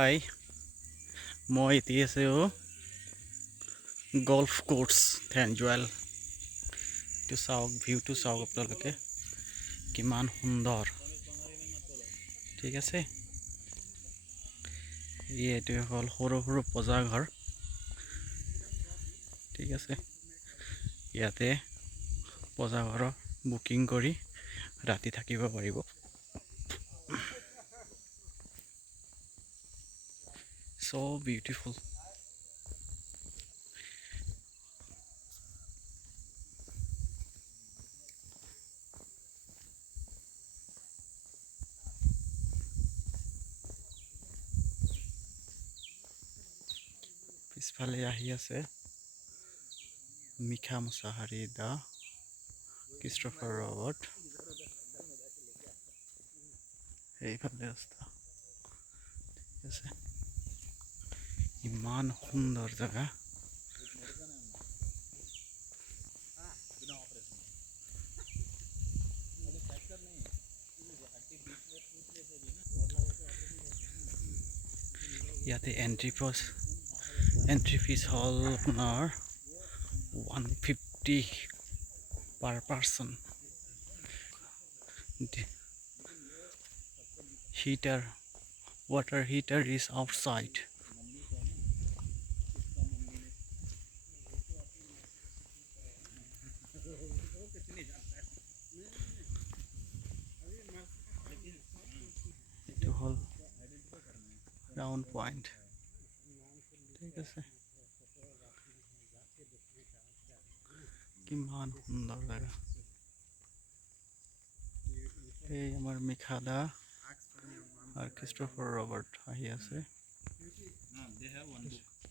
হাই মই এতিয়া আছোঁ গল্ফ কোৰ্স থেনজুৱেল। এইটো চাওক, ভিউটো চাওক আপোনালোকে কিমান সুন্দৰ। ঠিক আছে, এইটো হ'ল সৰু সৰু পূজাঘৰ। ঠিক আছে, ইয়াতে পূজাঘৰৰ বুকিং কৰি ৰাতি থাকিব পাৰিব। So beautiful. পিছফালে আহি আছে মিখা মুছাহাৰী দা ক্ৰিষ্টফাৰ ৰবাৰ্ট। এইফালে ৰাস্তা। ঠিক আছে, ইমান সুন্দৰ জেগা। ইয়াতে এন্ট্ৰি ফিজ হ'ল আপোনাৰ 150 per person. Water heater is outside. এইটো হ'ল ৰাউণ্ড পইণ্ট। ঠিক আছে, কিমান সুন্দৰ জেগা। এই আমাৰ মিখা দা আৰু ক্ৰিষ্টফাৰ ৰবাৰ্ট আহি আছে।